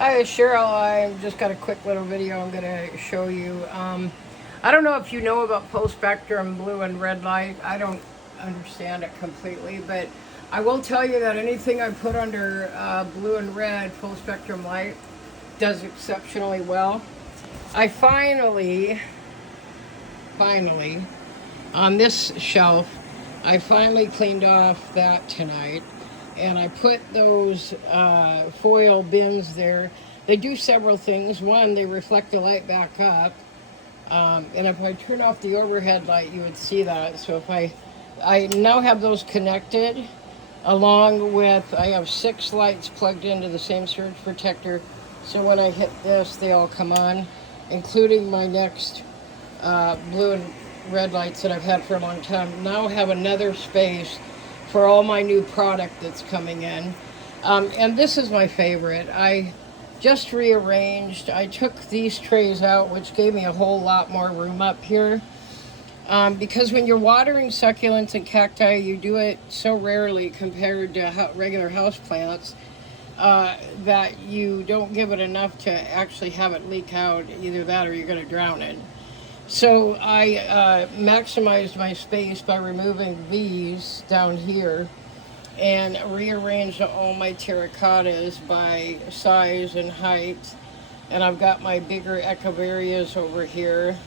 Hi, Cheryl. I just got a quick little video I'm going to show you. I don't know if you know about full spectrum blue and red light. I don't understand it completely, but I will tell you that anything I put under blue and red full spectrum light does exceptionally well. I finally, on this shelf, I finally cleaned off that tonight, and I put those foil bins there. They do several things. One, they reflect the light back up, and if I turn off the overhead light, you would see that. So if I now have those connected, along with I have 6 lights plugged into the same surge protector. So when I hit this, they all come on, including my next blue and red lights that I've had for a long time. Now have another space for all my new product that's coming in. And this is my favorite. I just rearranged. I took these trays out, which gave me a whole lot more room up here. Because when you're watering succulents and cacti, you do it so rarely compared to regular house plants that you don't give it enough to actually have it leak out. Either that or you're going to drown it. So I maximized my space by removing these down here and rearranged all my terracottas by size and height. And I've got my bigger echeverias over here.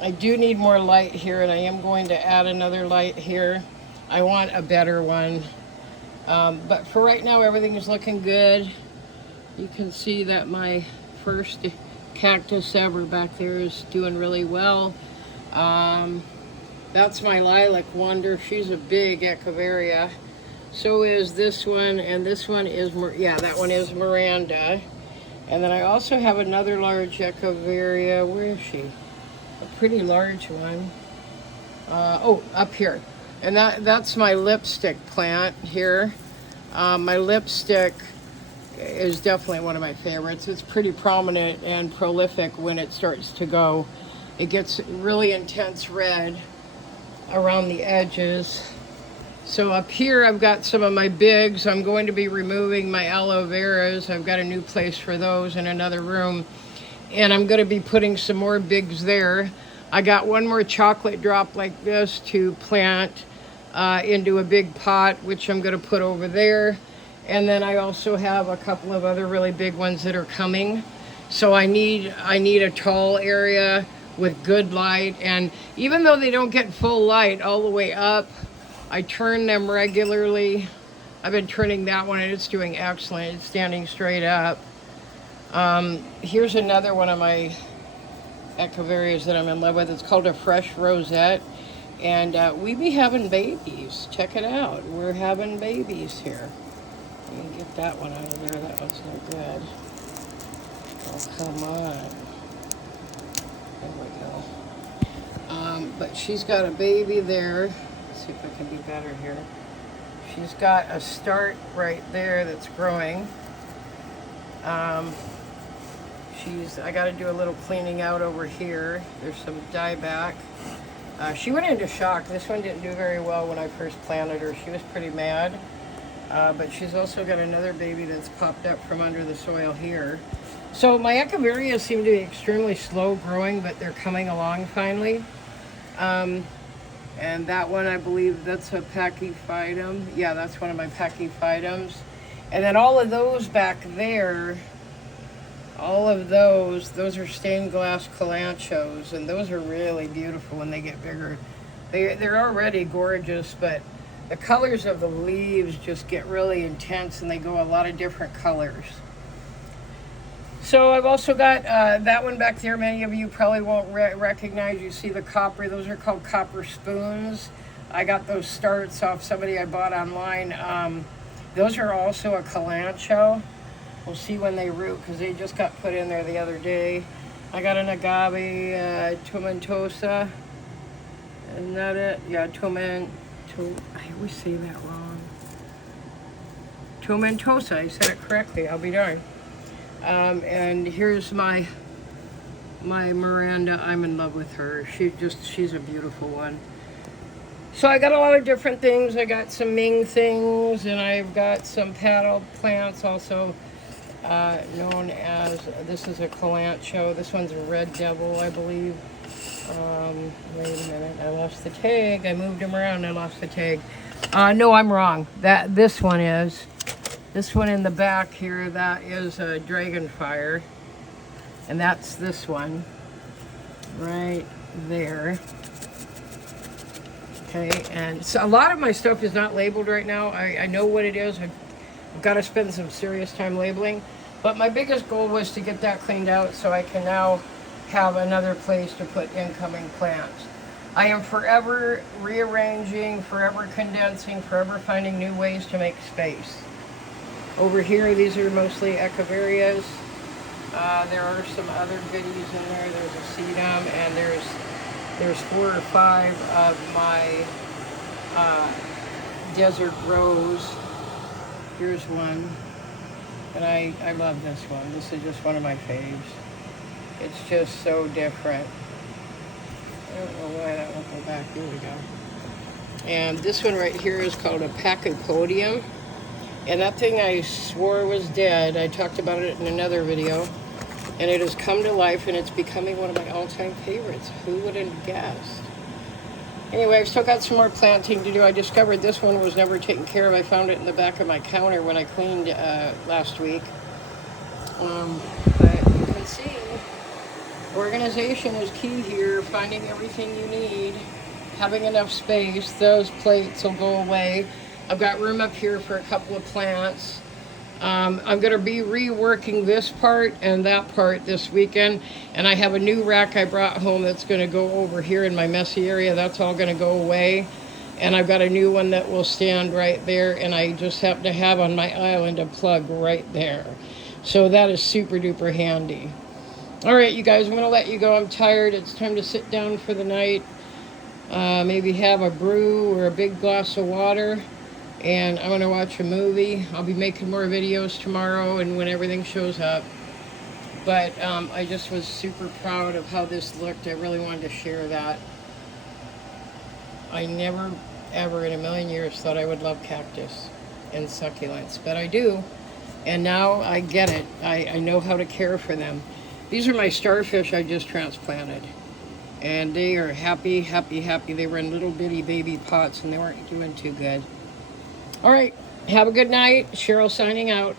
I do need more light here, and I am going to add another light here. I want a better one. But for right now, everything is looking good. You can see that my first cactus ever back there is doing really well. That's my lilac wonder. She's a big echeveria. So is this one, and this one is, that one is Miranda. And then I also have another large echeveria. Where is she? A pretty large one. Up here. And that's my lipstick plant here. My lipstick is definitely one of my favorites. It's pretty prominent and prolific when it starts to go. It gets really intense red around the edges. So up here I've got some of my bigs. I'm going to be removing my aloe veras. I've got a new place for those in another room. And I'm going to be putting some more bigs there. I got one more chocolate drop like this to plant into a big pot, which I'm going to put over there. And then I also have a couple of other really big ones that are coming. So I need a tall area with good light. And even though they don't get full light all the way up, I turn them regularly. I've been turning that one and it's doing excellent. It's standing straight up. Here's another one of my echeverias that I'm in love with. It's called a fresh rosette. And we be having babies. Check it out. We're having babies here. Let me get that one out of there. That one's no good. Oh, come on. There we go. But she's got a baby there. Let's see if I can do better here. She's got a start right there that's growing. I got to do a little cleaning out over here. There's some dieback. She went into shock. This one didn't do very well when I first planted her. She was pretty mad. But she's also got another baby that's popped up from under the soil here. So my echeverias seem to be extremely slow growing, but they're coming along finally. And that one, I believe that's a pachyphytum. Yeah, that's one of my pachyphytums. And then all of those back there, all of those are stained glass kalanchoes, and those are really beautiful when they get bigger. They're already gorgeous, but the colors of the leaves just get really intense, and they go a lot of different colors. So I've also got that one back there. Many of you probably won't recognize. You see the copper. Those are called copper spoons. I got those starts off somebody I bought online. Those are also a kalanchoe. We'll see when they root because they just got put in there the other day. I got an agave tomentosa. Isn't that it? Yeah, I always say that wrong. Tomentosa. I said it correctly. I'll be darned. And here's my Miranda. I'm in love with her. She's a beautiful one. So I got a lot of different things. I got some Ming things, and I've got some paddle plants also. known as, this is a Kalanchoe. This one's a Red Devil, I believe. Wait a minute, I lost the tag. I moved him around, I lost the tag. No, I'm wrong. This one is. This one in the back here, that is a Dragonfire. And that's this one right there. Okay, and so a lot of my stuff is not labeled right now. I know what it is. I've got to spend some serious time labeling. But my biggest goal was to get that cleaned out so I can now have another place to put incoming plants. I am forever rearranging, forever condensing, forever finding new ways to make space. Over here, these are mostly echeverias. There are some other goodies in there. There's a sedum, and there's 4 or 5 of my desert rose. Here's one, and I love this one. This is just one of my faves. It's just so different. I don't know why that won't go back. Here we go. And this one right here is called a Pachypodium. And that thing I swore was dead. I talked about it in another video. And it has come to life, and it's becoming one of my all-time favorites. Who would have guessed? Anyway, I've still got some more planting to do. I discovered this one was never taken care of. I found it in the back of my counter when I cleaned last week. But you can see, organization is key here. Finding everything you need, having enough space. Those plates will go away. I've got room up here for a couple of plants. I'm going to be reworking this part and that part this weekend. And I have a new rack I brought home that's going to go over here in my messy area. That's all going to go away. And I've got a new one that will stand right there. And I just happen to have on my island a plug right there. So that is super duper handy. All right, you guys, I'm going to let you go. I'm tired. It's time to sit down for the night. Maybe have a brew or a big glass of water. And I'm going to watch a movie. I'll be making more videos tomorrow and when everything shows up. But I just was super proud of how this looked. I really wanted to share that. I never, ever in a million years thought I would love cactus and succulents. But I do. And now I get it. I know how to care for them. These are my starfish I just transplanted. And they are happy, happy, happy. They were in little bitty baby pots and they weren't doing too good. All right, have a good night. Cheryl signing out.